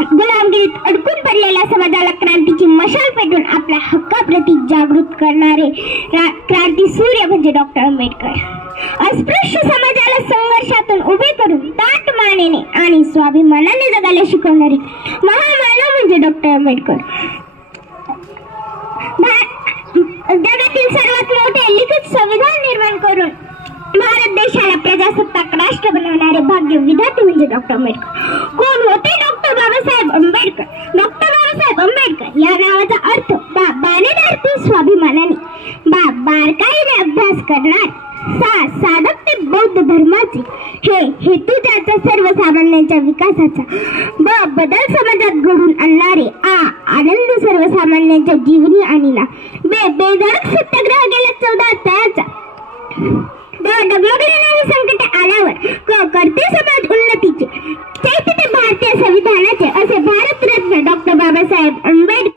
गुलामगिरीत अडकून पडलेल्या समाजाला क्रांतीची मशाल पेटून आपल्या हक्काप्रती जागृत करणारे क्रांती सूर्य म्हणजे डॉक्टर आंबेडकर. अस्पृश्य समाजाला संघर्षातून उभे करून ताठ मानेने आणि स्वाभिमानाने जगायला शिकवणारे महामानव म्हणजे डॉक्टर आंबेडकर. जगातील सर्वात मोठे लिखित संविधान निर्माण करून भारत देशाला प्रजासत्ताक राष्ट्र बनवणारे भाग्य विधाते म्हणजे डॉक्टर आंबेडकर. कोण होते डॉक्टर बाबासाहेब आंबेडकर? डॉक्टर बाबासाहेब आंबेडकर या नावाचा अर्थ बाणेदार स्वाभिमानाने, बारकाईने अभ्यास करणार, साधक ते बौद्ध धर्माचे हे हेतू त्याचा सर्वसामान्यांच्या विकासाचा, बदल समाजात घडून आणणारे, आनंद सर्वसामान्यांच्या जीवनी आणला, बेधडक सत्याग्रह गेल्या 14 तयाचा, डगमगलेल्या संकट आल्यावर करते समाज उन्नतीचे, ते भारतीय संविधानाचे असे भारतरत्न डॉक्टर बाबासाहेब आंबेडकर.